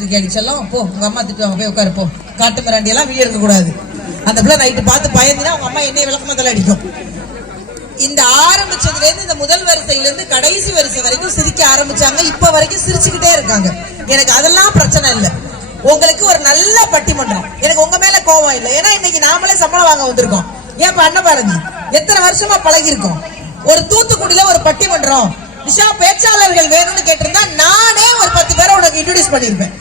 செல்லம் போ, உங்க அம்மா திட்டுவாங்க, போய் உட்காரு போ. காட்டு மிராண்டி எல்லாம் வீடியோ எடுக்க கூடாது. அந்த பிள்ளை நைட்டு பார்த்து பயந்துனா உங்க அம்மா என்னைய விளக்கமா அடிக்கும். இந்த ஆரம்பிச்சதுல இருந்து இந்த முதல் வரிசையில இருந்து கடைசி வரிசை வரைக்கும் சிரிக்க ஆரம்பிச்சாங்க. இப்ப வரைக்கும் சிரிச்சுக்கிட்டே இருக்காங்க. எனக்கு அதெல்லாம் பிரச்சனை இல்லை. உங்களுக்கு ஒரு நல்ல பட்டிமன்றம், எனக்கு உங்க மேல கோபம் இல்லை. ஏன்னா இன்னைக்கு நாமளே சம்பளம் வாங்க வந்திருக்கோம். ஏன் அன்னபாரதி எத்தனை வருஷமா பழகி இருக்கோம். ஒரு தூத்துக்குடியில ஒரு பட்டிமன்றம் நிஷா பேச்சாளர்கள் வேணும்னு கேட்டிருந்தா நானே ஒரு 10 பேரை உனக்கு இன்ட்ரோடியூஸ் பண்ணிருப்பேன்.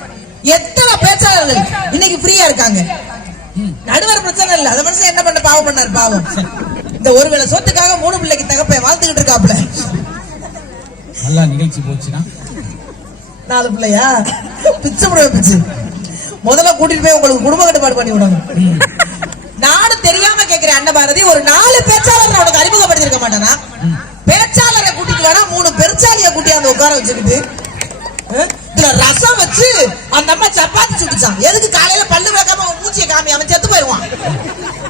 எத்தனை பேச்சாளர்கள் இன்னைக்கு ஃப்ரீயா இருக்காங்க. நடுவர் பிரச்சனை இல்ல. அந்த மனுஷன் என்ன பண்ண பாவம் பண்ணார். பாவம் இந்த ஒருவேளை சொத்துக்காக 3 பிள்ளைக்கு தகப்ப வாழ்ந்துகிட்டு இருக்காப்ல. நல்லா நிகழ்ச்சி போச்சுன்னா 4 பிள்ளையா பிச்சு முறை பிச்சு முதல்ல கூட்டிட்டு போய் உங்களுக்கு குடும்ப கட்டுப்பாடு பண்ணி விடணும். நானும் தெரியாம கேட்கிறேன் அன்னபாரதி, ஒரு 4 பேச்சாளர் உனக்கு அறிமுகப்படுத்திருக்க மாட்டானா? பேச்சாளரை கூட்டிட்டு வேணா 3 பெருச்சாலிய கூட்டி அந்த உட்கார வச்சுக்கிட்டு இதுல ரசம் வச்சு அந்த அம்மா சப்பாத்தி சுட்டுச்சான். எதுக்கு காலையில பல்லு விளக்காம மூச்சியை காமி அவன் செத்து போயிருவான்.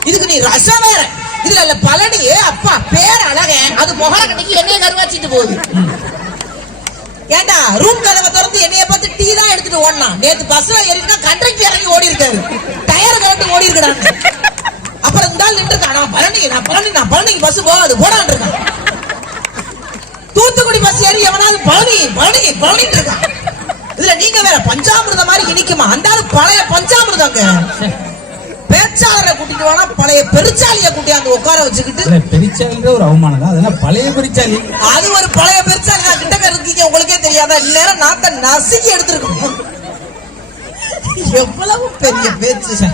இதுக்கு நீ ரசம் வேற. இதுல இல்ல பழனி அப்பா பேர் அழக அது முகர கட்டிக்கு என்னைய கருவாச்சிட்டு போகுது. ஏண்டா ரூம் கதவை திறந்து என்னைய பார்த்து டீ தான் எடுத்துட்டு ஓடலாம். நேத்து பஸ்ல ஏறினா கண்டக்டர் இறங்கி ஓடி இருக்காரு. டயர் கரண்ட் ஓடி இருக்காங்க. அப்புறம் இந்த ஆள் நின்று இருக்கான். நான் பழனிக்கு பஸ் போகாது போடான்னு இருக்கான். தூத்துக்குடி பஸ் ஏறி எவனாவது பழனி இருக்கான். இதுல நீங்க வேற பஞ்சாமிர்தம் மாதிரி இனிக்குமா? அந்த ஆளு பழைய பஞ்சாமிர்தங்க. பேச்சாளரை கூட்டிட்டு வேணா பழைய பெருச்சாலிய கூட்டி அங்க உட்கார வச்சுக்கிட்டு பெருச்சாலின்ற ஒரு அவமானம் தான். அதெல்லாம் பழைய பெருச்சாலி. அது ஒரு பழைய பெருச்சாலி தான். கிட்ட இருக்கீங்க உங்களுக்கே தெரியாதா? இந்நேரம் நாத்த நசுக்கி எடுத்திருக்கோம். எவ்வளவு பெரிய பேச்சு.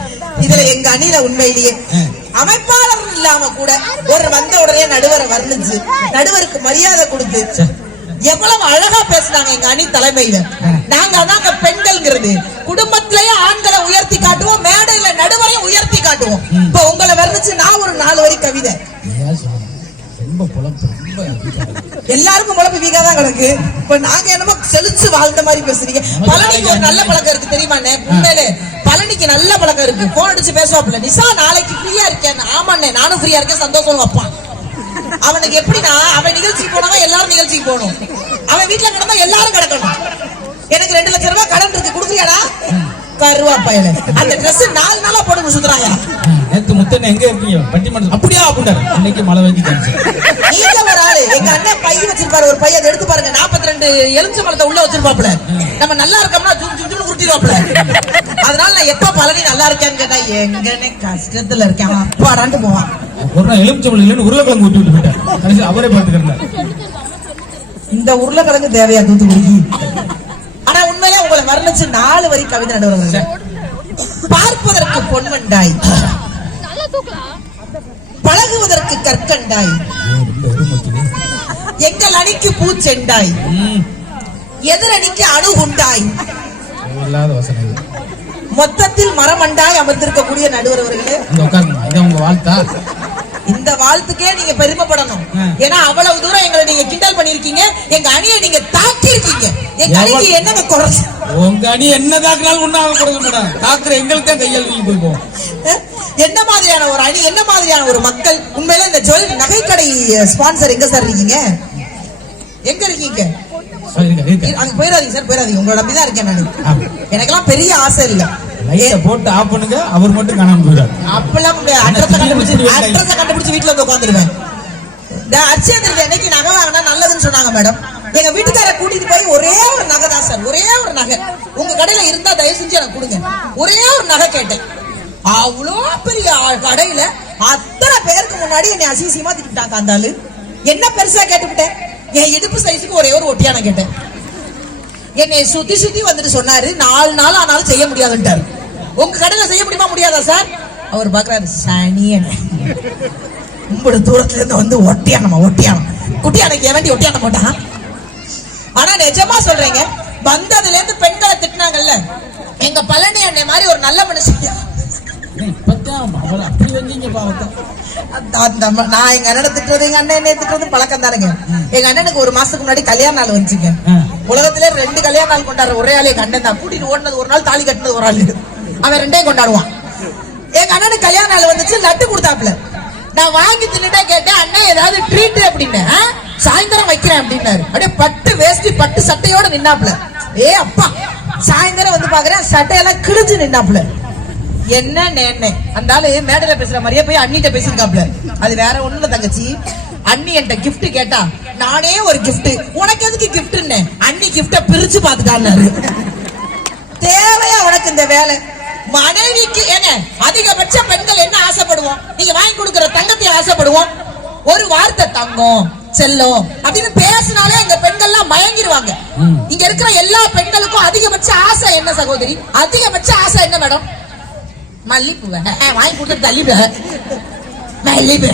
இதுல எங்க அணியில உண்மையிலேயே அமைப்பாளர் இல்லாம கூட ஒரு வந்த உடனே நடுவரை வர்ணிச்சு நடுவருக்கு மரியாதை கொடுத்து எவ்வளவு அழகா பேசினாங்க எங்க அணி தலைமையில. நாங்க அதாங்க பெண்கள்ங்கிறது. குடும்பத்திலேயே ஆண்களை உயர்த்தி காட்டுவோம், மேடையில நடுவரையும் உயர்த்தி காட்டுவோம். இப்ப உங்களை வர்ணிச்சு நான் ஒரு 4 வரி கவிதை. எல்லாருக்கும் பொழப்பு வீக்கா தான் கிடக்கு. இப்ப நாங்க என்னமோ செழிச்சு வாழ்ந்த மாதிரி பேசுறீங்க. பழனிக்கு ஒரு நல்ல பழக்கம் இருக்கு தெரியுமாண்ணே? உண்மையிலே பழனிக்கு நல்ல பழக்கம் இருக்கு. போன் அடிச்சு பேசுவாப்புல, நிஷா நாளைக்கு ஃப்ரீயா இருக்கேன். ஆமாண்ணே நானும் ஃப்ரீயா இருக்கேன், சந்தோஷம் வைப்பான். அவனுக்கு எப்படின்னா அவன் நிகழ்ச்சிக்கு போனவன் எல்லாரும் நிகழ்ச்சிக்கு போகணும். அவன் வீட்டுல கிடந்தா எல்லாரும் கிடக்கணும். எனக்கு 2 லட்சம் ரூபாய் கடன் இருக்கு கொடுக்குறியாடா? கருவா பயல அந்த ட்ரெஸ் 4 நாளா போட்டு சுத்துறாங்க. நேத்து முத்தண்ண எங்க இருக்கீங்க? பட்டிமன்றம் அப்படியா அப்படின்றாரு. அன்னைக்கு மழை வெஞ்சி காமிச்சு நீங்க ஒரு ஆளு. எங்க அண்ணன் பைய வச்சிருப்பாரு, ஒரு பையன் எடுத்து பாருங்க. 42 எலுமிச்சை பழத்தை உள்ள வச்சிருப்பாப்ல. நம்ம நல்லா இருக்கோம்னா ஜும் உருட்டிடுவாப்ல. அதனால நான் எப்ப பழனி நல்லா இருக்கேன்னு கேட்டா எங்கன்னு கஷ்டத்துல இருக்கேன் அப்பாடான்ட்டு போவான். ஒரு நாள் எலுமிச்சை பழம் இல்லைன்னு உருளைக்கிழங்கு ஊட்டி விட்டு போயிட்டார். கடைசி அவரே பார்த்துக்கிறார். இந்த உருளைக்கிழங்கு தேவையா தூத்துக்குடிக்கு? ஆனா உண்மையிலே உங்களை வர்ணிச்சு 4 வரி கவிதை நடுவாங்க. பார்ப்பதற்கு பொன்வண்டாய், பழகுவதற்கு கற்கண்டாய், எங்கள் அணிக்கு பூச்செண்டாய், எதிரணிக்கு அணுகுண்டாய், மொத்தத்தில் மரமண்டாய் அமர்ந்திருக்கக்கூடிய நடுவர் அவர்களே, இந்த வாழ்த்துக்கே நீங்க பெருமைப்படணும். ஏன்னா அவ்வளவு தூரம் எங்களை நீங்க கிண்டல் பண்ணிருக்கீங்க. எங்க அணியை நீங்க தாக்கி இருக்கீங்க. எங்க அணிக்கு என்னங்க குறைச்சு? உங்க அணி என்ன தாக்குனாலும் ஒண்ணாக கொடுக்க மாட்டாங்க. தாக்குற எங்களுக்கு தான் கையால் போயிருக்கோம். என்ன மாதிரியான ஒரு அணி, என்ன மாதிரியான ஒரு மக்கள். உண்மையில இந்த ஜுவல் நகைக்கடை ஸ்பான்சர் எங்க சார் இருக்கீங்க? எங்க இருக்கீங்க? அங்க போயிடாதீங்க சார், போயிடாதீங்க. உங்களோட நம்பிதான் இருக்கேன் நான். எனக்கெல்லாம் பெரிய ஆசை இல்ல. போட்டு ஆஃப் பண்ணுங்க, அவர் மட்டும் காணாம போயிடாரு. அப்பெல்லாம் அட்ரஸ் கண்டுபிடிச்சு வீட்டுல வந்து உட்காந்துருவேன். அர்ச்சந்திரன் என்னைக்கு நகை வாங்கினா நல்லதுன்னு சொன்னாங்க மேடம். எங்க வீட்டுக்கார கூட்டிட்டு போய் ஒரே ஒரு நகை தான் சார், ஒரே ஒரு நகை உங்க கடையில இருந்தா தயவு செஞ்சு எனக்கு கொடுங்க. ஒரே ஒரு நகை கேட்டேன். அவ்வளோ பெரிய கடையில அத்தனை பேருக்கு முன்னாடி என்னை அசிசியமா திட்டாங்க. அந்த ஆளு என்ன பெருசா கேட்டுக்கிட்டேன். என் இடுப்பு சைஸுக்கு ஒரே ஒரு ஒட்டியான கேட்டேன். என்னை சுத்தி சுத்தி வந்துட்டு சொன்னாரு 4 நாள் ஆனாலும் செய்ய முடியாதுன்ட்டாரு. உங்க கடையில செய்ய முடியுமா முடியாதா சார்? அவர் பாக்குறாரு சனியன உங்களோட தூரத்துல இருந்து வந்து ஒட்டியானமா குட்டியானைக்கு வேண்டி ஒட்டியான போட்டான். ஆனா நிஜமா சொல்றேங்க, வந்ததுல இருந்து பெண்களை திட்டினாங்கல்ல, எங்க பழனி அண்ணே மாதிரி ஒரு நல்ல மனுஷன். நான் எங்க அண்ணனை திட்டுறது, எங்க அண்ணன் என்ன திட்டுறது பழக்கம் தானுங்க. எங்க அண்ணனுக்கு 1 மாசத்துக்கு முன்னாடி கல்யாண நாள் வந்துச்சுங்க. உலகத்திலே 2 கல்யாண நாள் கொண்டாடுற ஒரே ஆளு எங்க அண்ணன் தான். கூட்டிட்டு ஓடினது ஒரு நாள், தாலி கட்டினது ஒரு ஆளு. அவன் 2டையும் கொண்டாடுவான். எங்க அண்ணனுக்கு கல்யாண நாள் வந்துச்சு, லட்டு கொடுத்தாப்புல. நான் வாங்கி தின்னுட்டே கேட்டேன், அண்ணன் ஏதாவது ட்ரீட் அப்படின்னு. சாயந்தரம் வைக்கிறேன் அப்படின்னாரு. அப்படியே பட்டு வேஷ்டி பட்டு சட்டையோட நின்னாப்புல. ஏ அப்பா சாயந்தரம் வந்து பாக்குறேன் சட்டையெல்லாம் கிழிஞ்சு நின்னாப்புல. என்ன நேன்னு அந்த ஆளு மேடையில பேசுற மாதிரியே போய் அண்ணிட்ட பேசிருக்காப்ல. அது வேற ஒண்ணுல தங்கச்சி, அண்ணி என்கிட்ட கிஃப்ட் கேட்டா நானே ஒரு கிஃப்ட், உனக்கு எதுக்கு கிஃப்ட்னு அண்ணி கிஃப்ட பிரிச்சு பாத்துட்டாரு. தேவையா உனக்கு இந்த வேலை? மனைவிக்கு என்ன அதிகபட்ச பெண்கள் என்ன ஆசைப்படுவோம்? நீங்க வாங்கி கொடுக்கிற தங்கத்தை ஆசைப்படுவோம். ஒரு வார்த்தை தங்கம் செல்லும் அப்படின்னு பேசினாலே எங்க பெண்கள்லாம் மயங்கிடுவாங்க. இங்க இருக்கிற எல்லா பெண்களுக்கும் அதிகபட்ச ஆசை என்ன சகோதரி? அதிகபட்ச ஆசை என்ன மேடம்? மல்லிப்பூவை வாங்கி கொடுத்து தள்ளிப்ப மல்லிப்பூ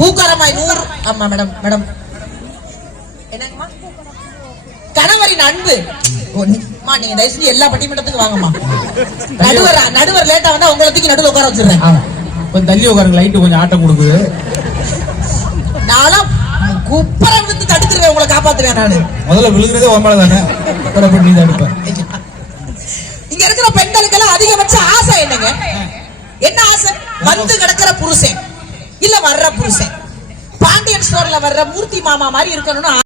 பூக்காரமாய் 100. ஆமா மேடம். மேடம் என்னங்கம்மா? கணவரின் அன்பு. நீங்க தயவுசெய்து எல்லா பட்டிமன்றத்துக்கும் வாங்கம்மா. நடுவர் லேட்டா வந்தா உங்களுக்கு நடுவில் உட்கார வச்சிருக்கேன். கொஞ்சம் தள்ளி உட்காருங்க, லைட்டு கொஞ்சம் ஆட்டம் கொடுக்குது. நானும் குப்பரை விழுந்து தடுத்துருவேன், உங்களை காப்பாத்துவேன் நானு. முதல்ல விழுகிறதே உன் மேலதானே, நீ தடுப்ப. இங்க இருக்கிற பெண்களுக்கெல்லாம் அதிகபட்ச ஆசை என்னங்க? என்ன ஆசை? வந்து கிடக்கிற புருஷன் இல்ல வர்ற புருஷன் பாண்டியன் ஸ்டோர்ல வர்ற மூர்த்தி மாமா மாதிரி இருக்கணும்னு